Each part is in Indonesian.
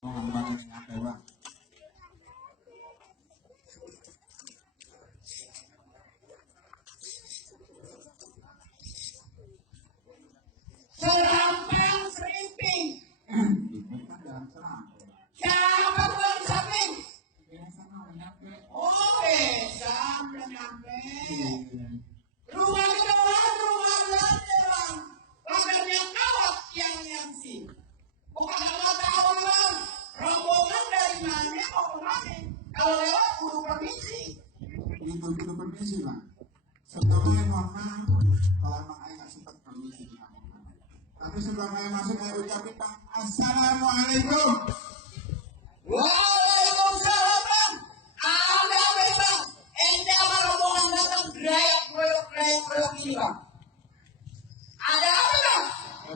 Pengembangan yang ada, Bang. Serampang serimping. Siapa tuan samping? Oke, sampai nyampe. Rumah kedua, rumah belakang. Pagarnya kawat yang MC. Bukan Allah tahu bang. Rombongan dari mana mau kemana? Kalau lewat kudu permisi. Itu permisi, Bang. Sebelumnya mohon maaf kalau emang saya nggak sempat permisi di kamu. Tapi sebelum saya masuk, saya ucapin, Bang, Assalamualaikum. Waalaikumsalam bang. Ada apa bang? Ente sama rombongan datang gerayak kroyok ini bang. Ada apa bang?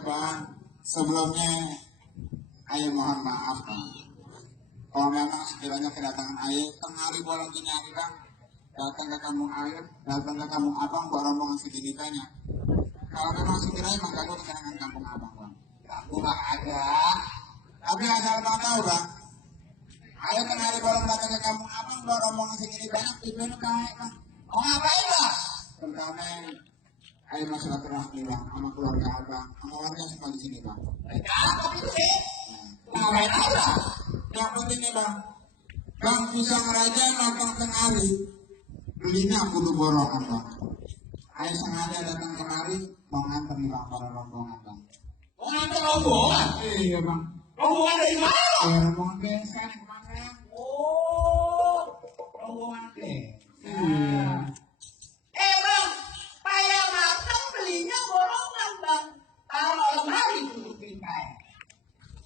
Bang, sebelumnya saya mohon maaf, Bang. Kalau memang sekiranya kedatangan ayah tengah hari bolong nyari, Bang, datang ke kampung air, datang ke kampung abang buat rombongan segini banyak. Kalau memang sekiranya mengganggu kesenangan kampung abang, Bang. Kamu nggak ada. Tapi asal Bang tahu, Bang, ayah tengah hari bolong datang ke kampung abang buat rombongan segini banyak, tujuannya kayak, Bang. Mau ngapain bang? Pertama, ayah mau silaturahmi, Bang, sama keluarga abang, sama warga semua di sini, Bang. Cakep itu sih. Ngapain aja? Yang penting nih, Bang, Bang pisang raja matang tengah hari, belinya kudu borongan, Bang. Ayah sengaja datang kemari mau nganter nih, Bang, para rombongan, Bang. Mau nganter rombongan? Iya, Bang. Rombongan dari mana? Rombongan desa nih kemana? Oh, rombongan desa. Iya. Bang, payah matang belinya borongan bang. Taruh lemari dulu pintai.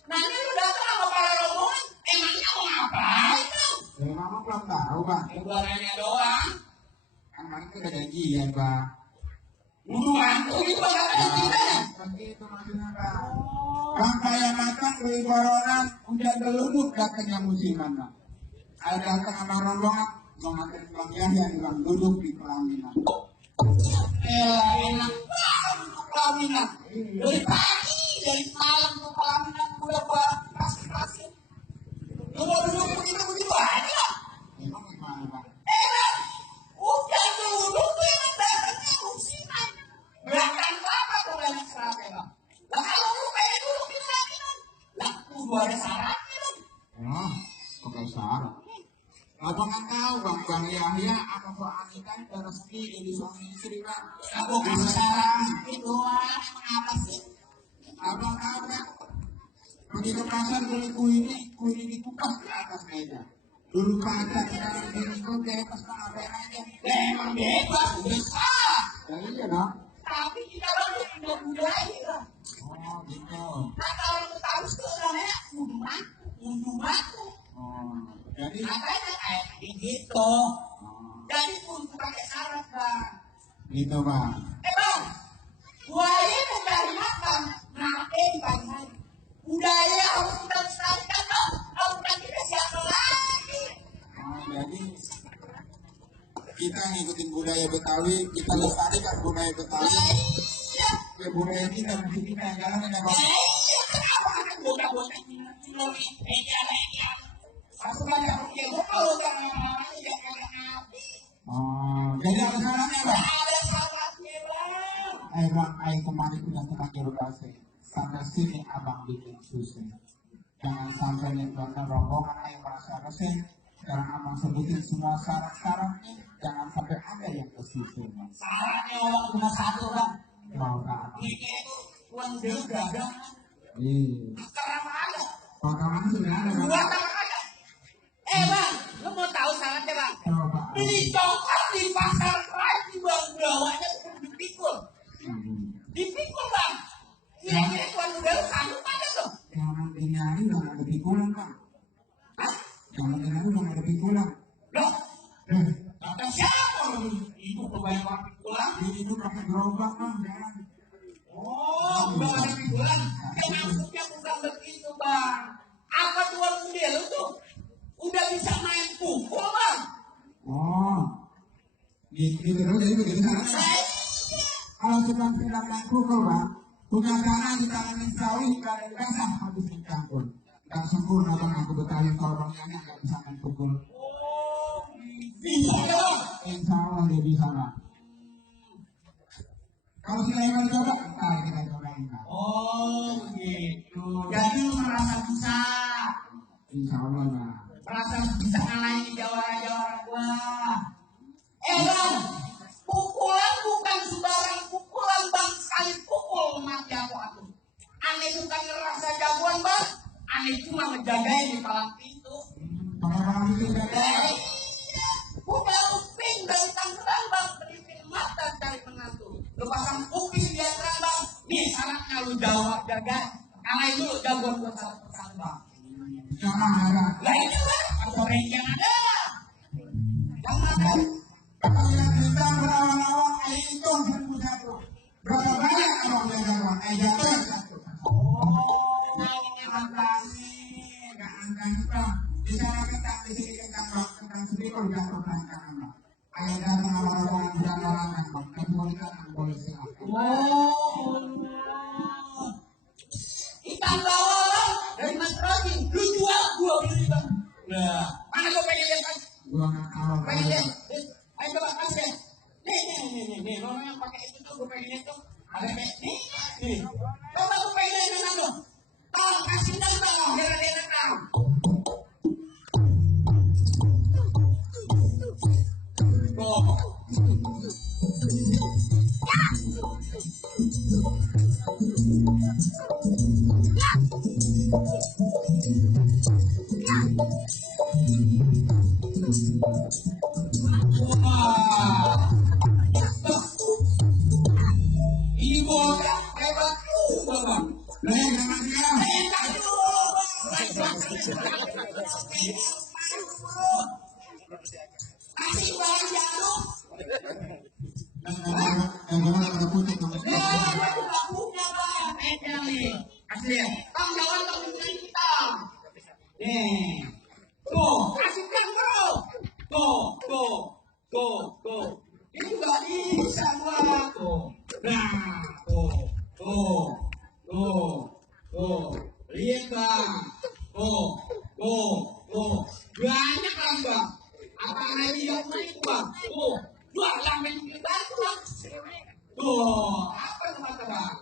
Nanti lu datang sama para rombongan, emangnya mau ngapain bang? Ya, Mama belum tahu, Bang. Lebarannya doang. Kan kemarin kita udah janjian, Bang. Budu mantu gitu bang, apa yang kita ya? Begitu maksudnya, Bang. Bang kayak matang beli borongan, udah geluduk datangnya musiman, Bang. Ada datang sama rombongan, mau nganter Bang Yahya di Bang duduk di pelaminan. Enak banget untuk pelaminan. Dari pagi, dari malam untuk pelaminan udah gua kasih. Lu mau duduk begitu aja. Emang gimana, Bang? Bang, udah duduk tuh yang datangnya musiman. Bahkan apa tuh banyak syaratnya bang? Lah kalau lu pengen duduk di pelaminan, lah kudu ada syaratnya bang. Oh, pakai syarat. Abang kan tahu, Bang Yahya apa Pak Anita udah resmi jadi suami istri, Bang. Aku kasih syarat sedikit doang, emang apa sih? Abang tahu, kan? Pergi ke pasar beli kue ini dikupas di atas meja. Dulu kaca, sekarang diringkut, bebas, Bang, ngapain aja. Emang bebas, bisa. Ya iya, dong. Tapi kita orang udah budaya. Oh, gitu. Kata orang Betawi itu namanya kudu matu. Oh, jadi... Makanya kayak gitu. Oh, Jadi kudu pakai syarat bang. gitu, Bang. Bang, buaya mencari makan, ngapain pagi hari? Budaya harus kita lestarikan bang. Kalau bukan kita siapa lagi? Oh, jadi... kita ngikutin budaya Betawi, kita lestarikan budaya Betawi. Nah iya. Ya, budaya kita, mesti kita yang jalanin, ya, Bang. Nah iya, kenapa ada bocah-bocah minum media. Aku banyak berkebun kalau jangan namanya jangan nabi. Oh, jadi apa syaratnya, Bang? Ada syaratnya bang. Bang, kemarin udah terlanjur basi. Sampai sini abang bikin susah. Jangan sampai nih bahkan rombongan merasa resah. Sekarang abang sebutin semua syarat-syaratnya. Jangan sampai ada yang kesusu, Bang. Syaratnya orang cuma satu bang. Mau kan? Ini itu uang dulu dagang. Iya. Sekarang ada. Kalau kamu sudah ada, Dua Bang. sekarang ada. Bang, lu mau tahu syaratnya bang? Coba. Beli coklat di pasar lain di bang bawahnya dipikul. Dipikul bang. Kira-kira tuan udah sanggup ada tuh. Jangan dinyari, jangan ada pikulan, Bang. Hah? Jangan dinyari, jangan ada pikulan. Loh? Kata siapa? Ibu kebayang orang pikulan. Ini tuh pakai gerobak, Bang. Jangan. Oh, udah ada pikulan. Maksudnya bukan begitu bang. Apa tuan muda lu tuh? Udah bisa main pukul bang. Oh. Gitu terus, jadi begitu syaratnya. Kalau cuma tidak main pukul, Bang, punya tangan di tangan sawi kalian basah habis dicampur. Gak sempurna bang, aku Betawi korongnya gak bisa main pukul. Bisa dong. Insya Allah dia bisa bang. Kalau Sulaiman coba, ntar kita cobain bang. Oh begitu. Jadi lu merasa bisa. Insya Allah bang. Merasa bisa ngalahin jawara-jawara gua. Bang, pukulan bukan sembarang pukulan bang. Sekali pukul mati aku atuh. Aneh bukan ngerasa jagoan bang. Aneh cuma ngejagain di palang pintu. Kalau bang itu udah Udah uping dari Tangerang bang. Beripin mata cari menantu. Lu pasang uping di Tangerang bang. Nih syaratnya lu jawab jaga. Karena itu lu jagoan buat satu-satu bang. jangan ada. Lah ini bang, aku yang ada. Yang ada. Kalian kita berawal-awal air itu 1.001. Berapa banyak abang yang jagoan? Jatuh satu. Gak angkat bang. Di sana kita di sini kita bang tentang sedikit jatuh berangkat bang. Ayo datang awal-awal berangkat bang. Kemudian boleh silakan. Ikan bawal dari Mas Roji, lu jual gua beli bang. Nah, mana gua pengen lihat kan? Gua nggak tahu. Pengen lihat. Ayo coba kasih. Nih, orang yang pakai itu tuh gua pengen lihat tuh. Ada kayak nih. Coba gua pengen lihat mana tuh. Tolong kasih dong, biar dia datang. Ini bocah hebat juga bang. Kasih bang jarum. Yang gimana ada putih tuh? Asli ya. Bang jangan bang dengan kita. Nih. Tuh, kasihkan bro. Tuh. Ini nggak bisa gua tuh. Nah, tuh. Lihat bang. Tuh. Banyak kan bang. Apa yang lihat itu bang? Tuh. Dua lamen kita itu bang. Tuh. Apa itu bang?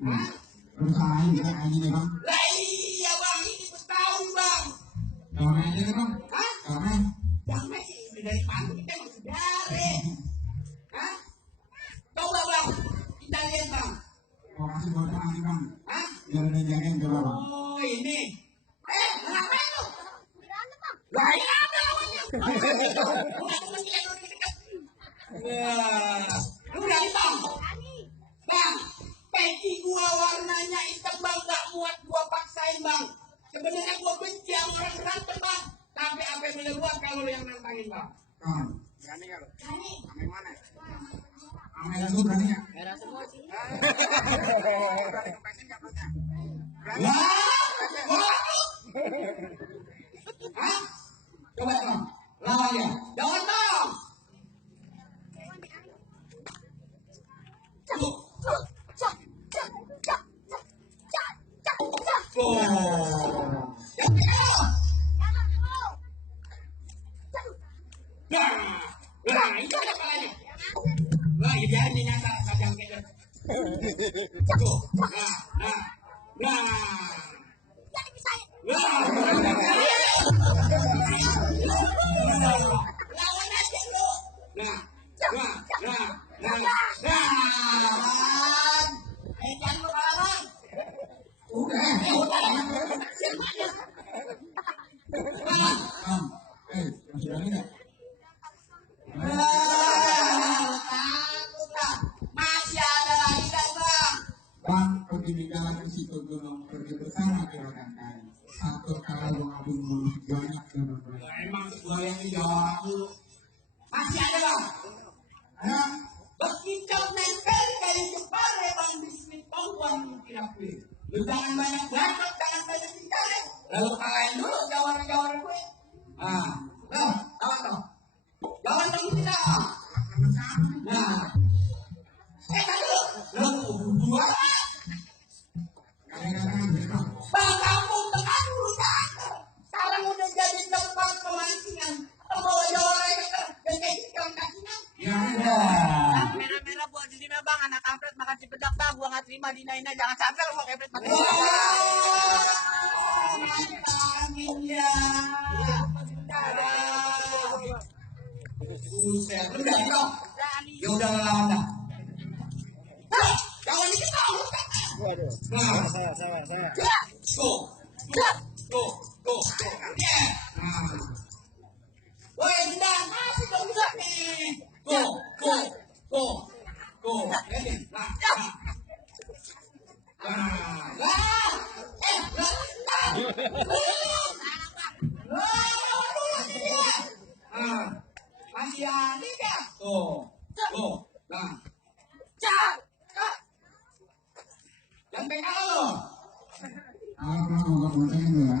Hah? Perusahaan kita kayak gini bang. Lah iya bang, ini Betawi bang. Damai aja deh bang. Hah? Damai. Damai sih dari pagi kita masih dari. Hah? Coba bang, kita lihat bang. Mau kasih bocah lagi bang. Hah? Biar ada jagain coba bang. Oh ini. Kenapa itu? Lah ini ada lawannya. Lu berani bang? Bang, peci gua warnanya hitam bang, gak muat gua paksain bang. Sebenarnya gua benci yang orang berantem bang. Tapi apa yang boleh gua kalau lu yang nantangin bang? Bang. Berani gak lu? Berani. Ame mana? Ame itu berani ya? Merah semua sih. Hah? Coba bang, lawan dia. Jangan bang. Nah, itu ada palanya. Nah, ya biarin dia nyasar saja yang kayak tuh. Lawan aja lu. Jangan lu kalah. Udah. Bang. Masih berani nggak? Masih ada lagi kan bang? Bang, pergi di jalan ke situ gunung, pergi bersama gerakan kami. Satu kali ngabung dulu banyak gunung. Emang gua yang di Jawa dulu. Masih ada bang? Ayo. Berkicau nempel dari Jepang ya bang. Bismillah mungkin aku. Lu jangan banyak bacot, jangan banyak bicara. Lalu kalahin dulu jawara-jawara gue. Kawan toh. Kawan toh kita. Nah. Tadi dulu. Lu dua. Kadang-kadang gitu. Bang kampung tekan Ina, jangan sampai lo mau kepet mati. Amin ya. Buset, udah dong. Ya udah lah. Jangan dikit tahu. Waduh. Nah, Saya. go. Ya. Nah. Woi, Dindan, masih dong bisa nih. Go. Ini, nah. Masih ada ya? Tuh. Nah. Jangan pegang lo. Apa nggak boleh itu ya?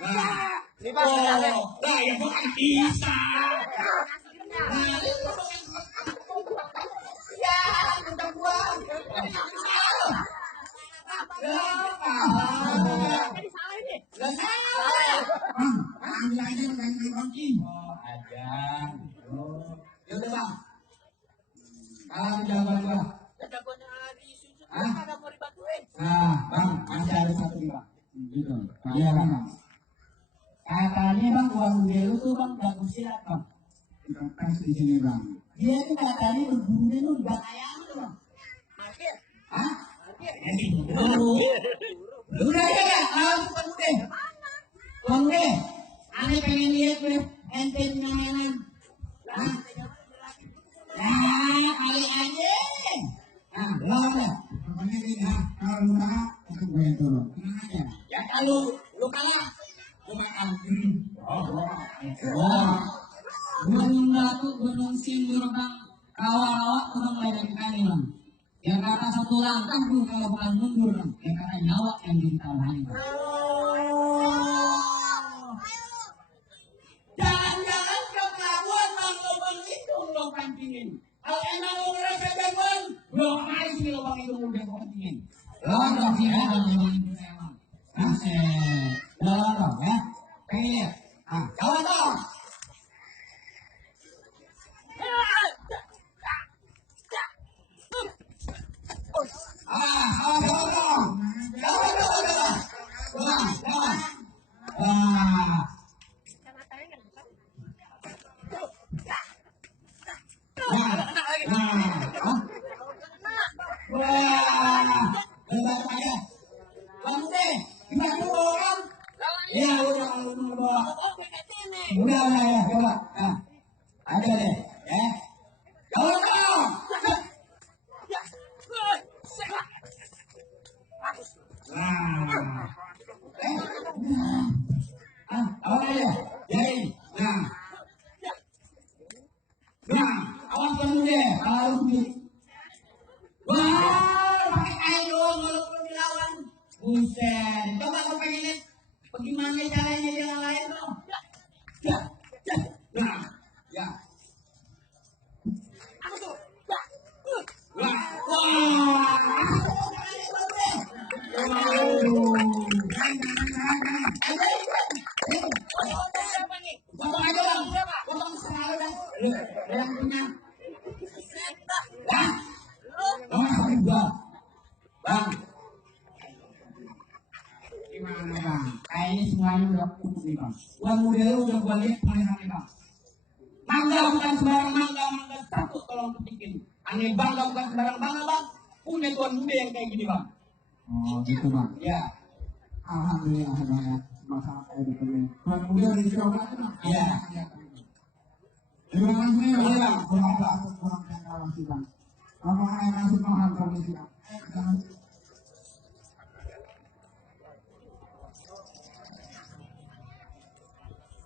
Nah. Ini Bang, ada. Nah, ya bukan bisa. Ya, udah buang. Ambil aja main hoki. Ajan. Ya udah bang. Kalau jawaban gua. Nah, bang, masih ada satu nih bang. Gitu. Iya bang. Katanya bang uang dulu tuh bang jago silat bang. Kita tes di sini bang. Dia tuh katanya bergurunya tuh di ayam tuh bang. Hah? Udah ya, bukan deh. Bang deh, ane pengen lihat deh ente mainan. Nah, kali aja. Nah, lawan ya. Pokoknya ini ya, kalau lu kalah, itu gue yang turun. Tenang aja. Ya kalau lu kalah, lu makan. Gunung Batu, Gunung Sindur bang, rawa-rawa kurang banyak kali bang. Yang kata satu langkah tuh kalau bukan mundur bang, yang kata nyawa yang ditawarin bang. Jangan-jangan kelakuan bang lubang itu lo pancingin. Kalau emang lo ngerasa bebas, lo ngapain sih lubang itu udah pancingin? Lo nggak sih ya lubang itu emang. Buset, jalan dong ya. Oke, jalan dong. Udah ya, coba. Ada deh, ya. Jalan dong. Awal aja, jadi, awas dulu deh, kalau wah, pakai air dong, walaupun dilawan. Buset, coba kau pengen lihat bagaimana caranya dia lain dong. Ya. Gimana bang? Kayaknya semuanya udah cukup nih bang. Uang model udah gua lihat mulai hari bang. Mangga bukan sembarang mangga satu tolong ketikin. Aneh bangga bukan sembarang bangga bang. Punya tuan muda yang kayak gini bang. Oh gitu bang. Ya, Alhamdulillah bang ya. Masalah kayak gitu nih. Tuan muda dicoba tuh bang. Iya. Terima kasih ya Boleh, bang. Bang. Kurang yang kalah sih bang. Kalau ayah kasih mahal permisi bang.